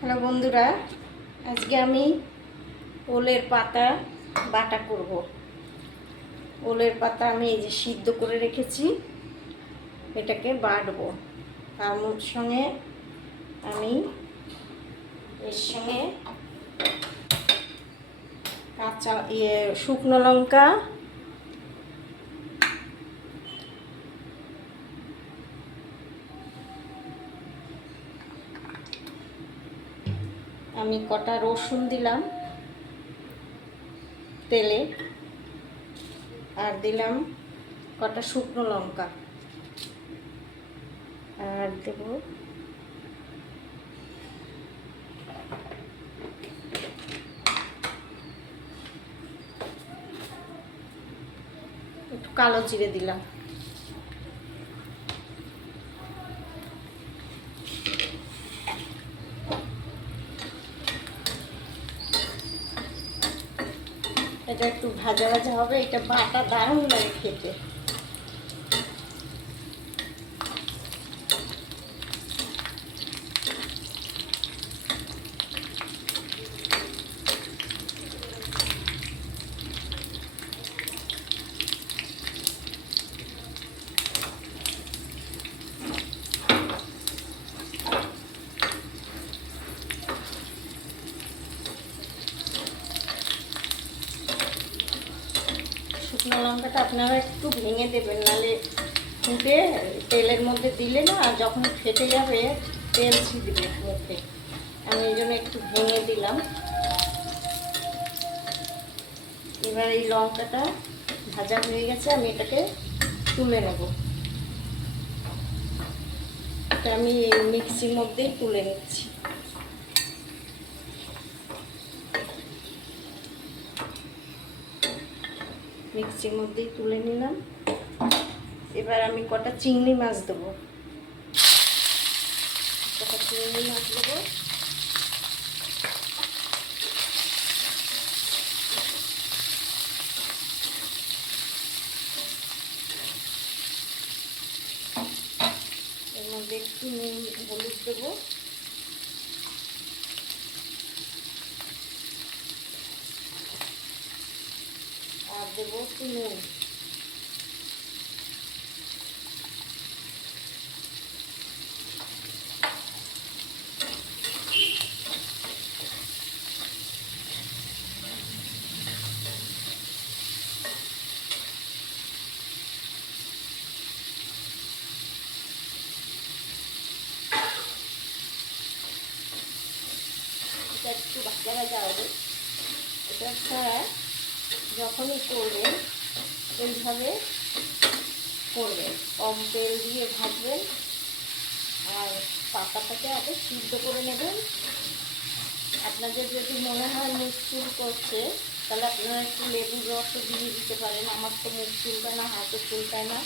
Hello বন্ধুরা, আজকে আমি ওলের পাতা বাটা করব। ওলের পাতা আমি এই যে সিদ্ধ করে রেখেছি, এটাকে বাটবো। তার সঙ্গে আমি এর সঙ্গে কাঁচা শুকনো লঙ্কা, আমি কটা রসুন দিলাম তেলে, আর দিলাম কটা শুকনো লঙ্কা, আর দেব একটু কালো জিরে দিলাম। এটা একটু ভাজা ভাজা হবে, এটা বাটা দারুণ লাগে খেতে। শুকনো লঙ্কাটা আপনারা একটু ভেঙে দেবেন, নাহলে ফুটে তেলের মধ্যে দিলে না যখন ফেটে যাবে তেল ছিটবে মুখে। আমি এই জন্য একটু ভেঙে দিলাম। এবার এই লঙ্কাটা ভাজা হয়ে গেছে, আমি এটাকে তুলে নেব। এটা আমি এই মিক্সির মধ্যেই তুলে নিচ্ছি। মিক্সির মধ্যেই তুলে নিলাম। এবার আমি কটা চিংড়ি মাছ দেবো, কটা চিংড়ি মাছ দেবো। এর মধ্যে একটু নুন হলুদ দেবো, আর দেবো একটু নুন। এটা একটু ভাজা ভাজা হবে। এটা ছাড়া যখনই করবেন এইভাবে করবেন, কম তেল দিয়ে ভাজবেন, আর পাতাটাকে আগে সিদ্ধ করে নেবেন। আপনাদের যদি মনে হয় মুখ চুল করছে, তাহলে আপনারা একটু লেবুর রসও দিয়ে দিতে পারেন। আমার তো মুখ চুলকায় না, হাতও চুলকায় না।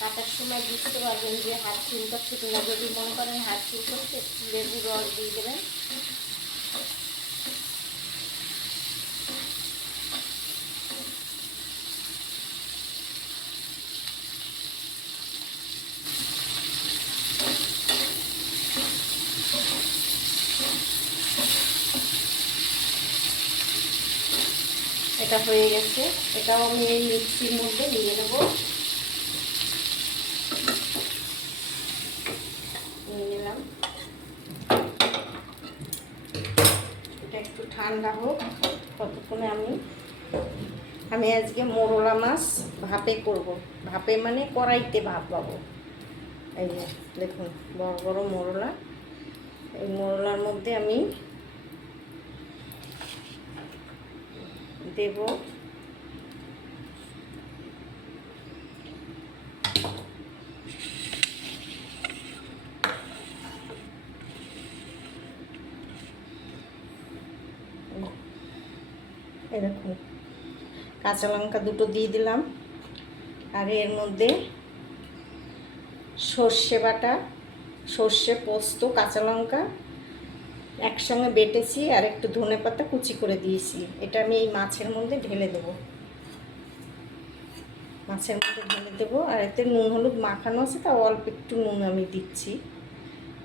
কাটার সময় বুঝতে পারবেন যে হাত চুলকাচ্ছে কিনা। যদি মনে করেন হাত চুলকাচ্ছে, একটু লেবুর রস দিয়ে দেবেন। এটা হয়ে গেছে, এটাও আমি এই মিক্সির মধ্যে নিয়ে নেব। নিয়ে নিলাম। এটা একটু ঠান্ডা হোক, ততক্ষণে আমি আজকে মোরলা মাছ ভাপে করব। ভাপে মানে কড়াইতে ভাপাবো। এই যে দেখুন বড় বড় মোরলা। এই মোরলার মধ্যে আমি দেব এই দেখুন কাঁচা লঙ্কা দুটো দিয়ে দিলাম, আর এর মধ্যে সর্ষে বাটা, সর্ষে পোস্ত, কাঁচা লঙ্কা একসঙ্গে বেটেছি, আর একটু ধনেপাতা কুচি করে দিয়েছি। এটা আমি এই মাছের মধ্যে ঢেলে দেব। মাছের মধ্যে ঢেলে দেবো। আর এতে নুন হলুদ মাখানো আছে, তা অল্প একটু নুন আমি দিচ্ছি।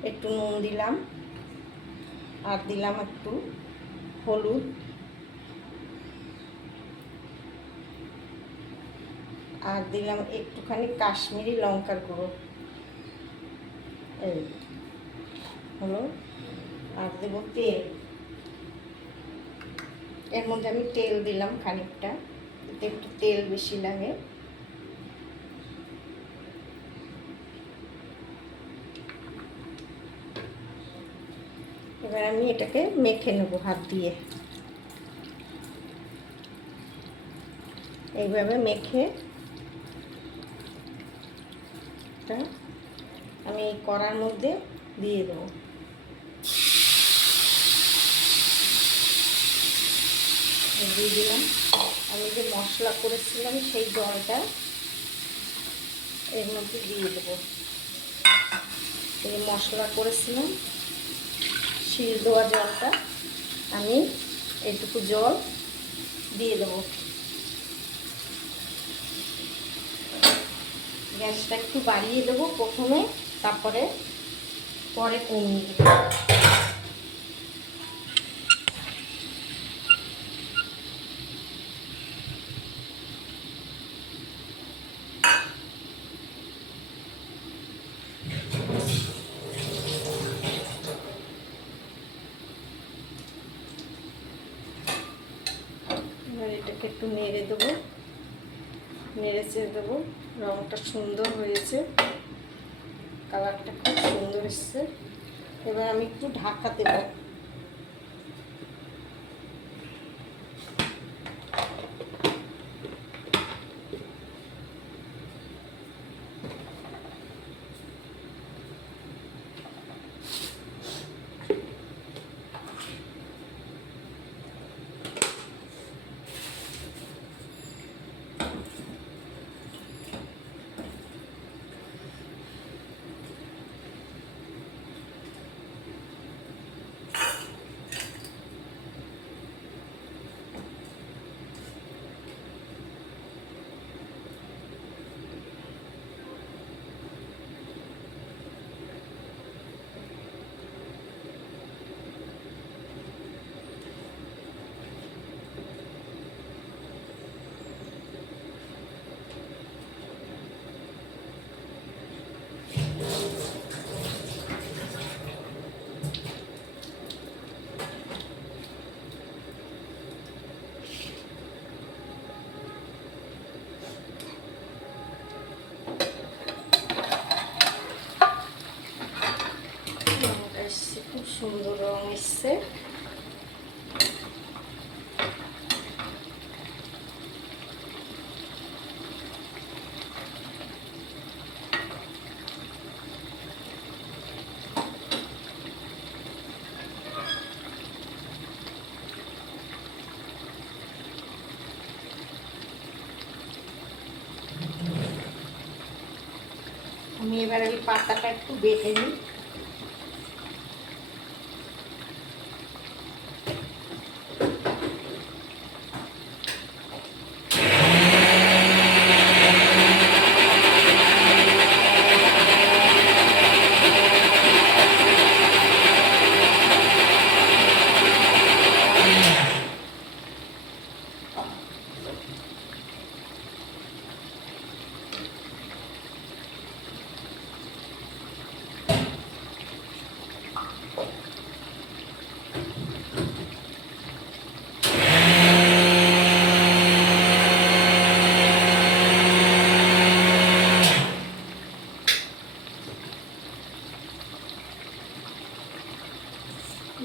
একটু নুন দিলাম, আর দিলাম একটু হলুদ, আর দিলাম একটুখানি কাশ্মীরি লঙ্কার গুঁড়ো। এই হলো। আর দেবো তেল। এর মধ্যে আমি তেল দিলাম খানিকটা, এতে একটু তেল বেশি লাগে। এবার আমি এটাকে মেখে নেব হাত দিয়ে। এইভাবে মেখে আমি এই কড়ার মধ্যে দিয়ে দেবো। দিয়ে দিলাম। আমি যে মশলা করেছিলাম সেই জলটা এর মধ্যে দিয়ে দেবো। এই মশলা করেছিলাম শিল দেওয়া জলটা আমি এইটুকু জল দিয়ে দেবো। গ্যাসটা একটু বাড়িয়ে দেবো প্রথমে, তারপরে পরে কমিয়ে দেবো। এবার এটাকে একটু নেড়ে দেবো, নেড়ে চেড়ে দেবো। রঙটা সুন্দর হয়েছে, কালারটা খুব সুন্দর এসছে। এবার আমি একটু ঢাকা দেবো। খুব সুন্দর রং এসছে। আমি এবার এই পাতাটা একটু বেটে নিই।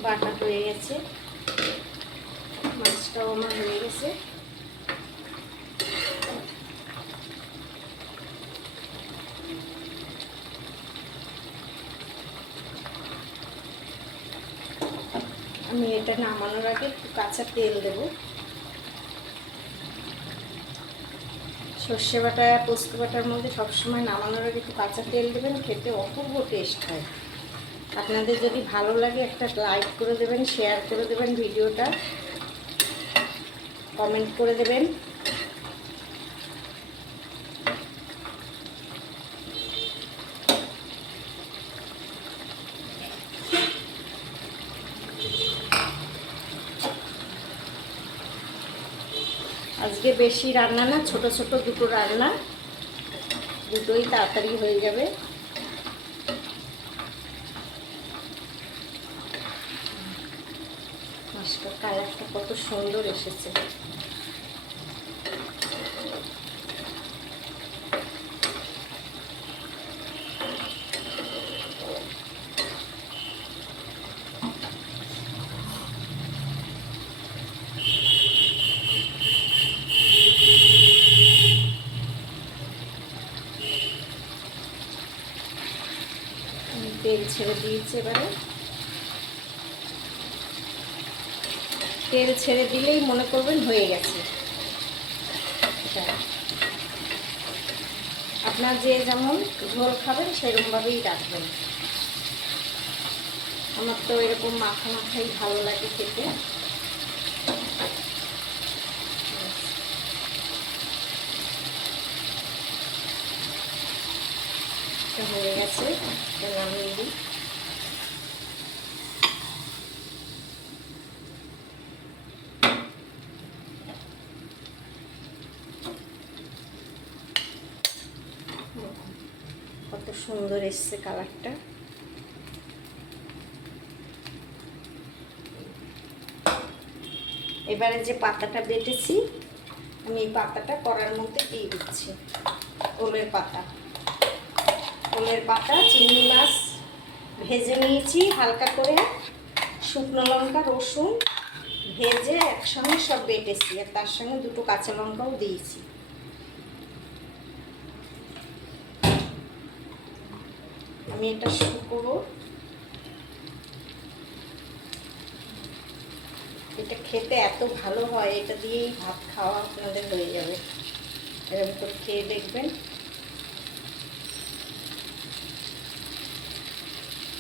বাটা হয়ে গেছে, মাছটাও আমার হয়ে গেছে। আমি এটা নামানোর আগে একটু কাঁচা তেল দেব। সর্ষে বাটা পোস্ত বাটার মধ্যে সবসময় নামানোর আগে একটু কাঁচা তেল দেবেন, খেতে অপূর্ব টেস্ট হয়। আপনাদের যদি ভালো লাগে একটা লাইক করে দেবেন, শেয়ার করে দেবেন ভিডিওটা, কমেন্ট করে দেবেন। আজকে বেশি রান্না না, ছোট ছোট দুটো রান্না, দুটোই তাড়াতাড়ি হয়ে যাবে। মাছটার কালারটা কত সুন্দর এসেছে। তেল ছেড়ে দিয়েছে, এবারে তেল ছেড়ে দিলেই মনে করবেন হয়ে গেছে। আপনার যে যেমন ঝোল খাবেন সেরকমভাবেই রাখবেন। আমার তো এরকম মাখা মাখাই ভালো লাগে খেতে। হয়ে গেছে, নামিয়ে দিই। কত সুন্দর এসছে কালারটা। এবারে যে পাতাটা বেটেছি আমি এই পাতাটা কড়ার মধ্যে দিয়ে দিচ্ছি। ওলের পাতা, ওলের পাতা, চিংড়ি মাছ ভেজে নিয়েছি হালকা করে, শুকনো লঙ্কা রসুন ভেজে একসঙ্গে সব বেটেছি, আর তার সঙ্গে দুটো কাঁচা লঙ্কাও দিয়েছি। আমি এটা শুকোবো। এটা খেতে এত ভালো হয়, এটা দিয়েই ভাত খাওয়া আপনাদের হয়ে যাবে। এরকম করে খেয়ে দেখবেন।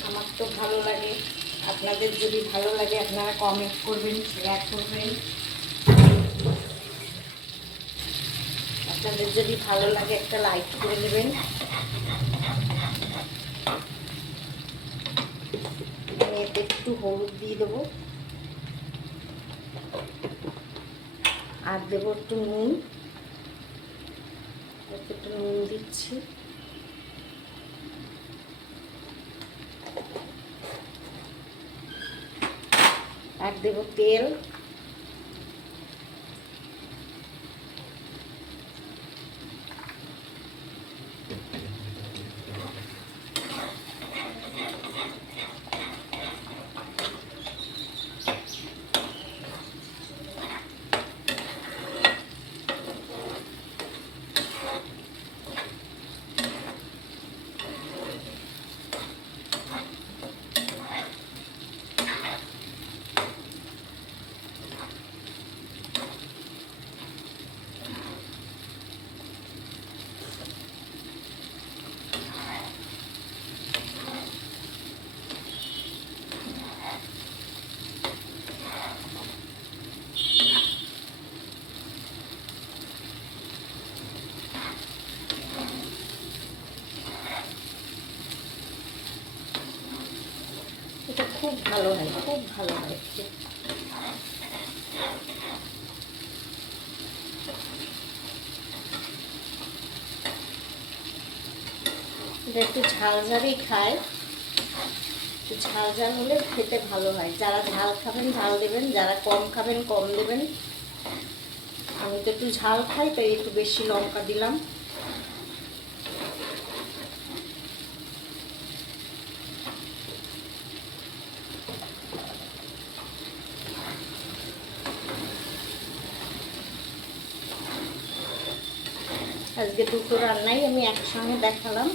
আমার তো ভালো লাগে, আপনাদের যদি ভালো লাগে আপনারা কমেন্ট করবেন, শেয়ার করবেন। আপনাদের যদি ভালো লাগে একটা লাইক করে দেবেন। আমি এতে একটু হলুদ দিয়ে দেবো, আর দেবো একটু নুন। একটু নুন দিচ্ছি, আর দেবো তেল। এটা খুব ভালো হয়, খুব ভালো হয়। এটা একটু ঝাল ঝালই খায়, একটু ঝাল ঝাল হলে খেতে ভালো হয়। যারা ঝাল খাবেন ঝাল দেবেন, যারা কম খাবেন কম দেবেন। আমি তো একটু ঝাল খাই, তাই একটু বেশি লঙ্কা দিলাম। আজকে দুটো রান্নাই আমি একসঙ্গে দেখালাম।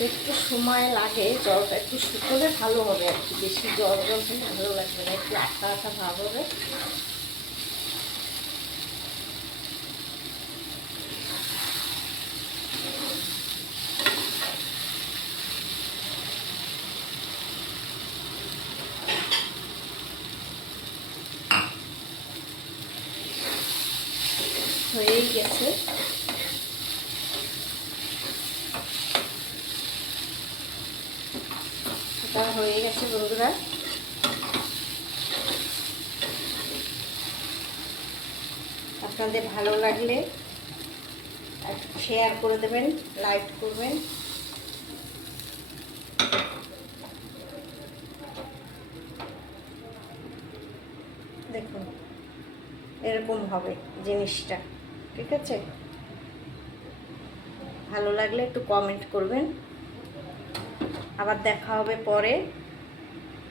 এটা একটু সময় লাগে, জলটা একটু শুকোলে ভালো হবে আর কি, বেশি জল জল হলে ভালো লাগবে না, একটু আঠা আঠা ভাব হবে। হয়েই গেছে। এটা হয়ে গেছে বন্ধুরা। আপনাদের ভালো লাগলে শেয়ার করে দেবেন, লাইক করবেন। দেখুন এরকম হবে জিনিসটা, ঠিক আছে? ভালো লাগলে একটু কমেন্ট করবেন। আবার দেখা হবে পরে।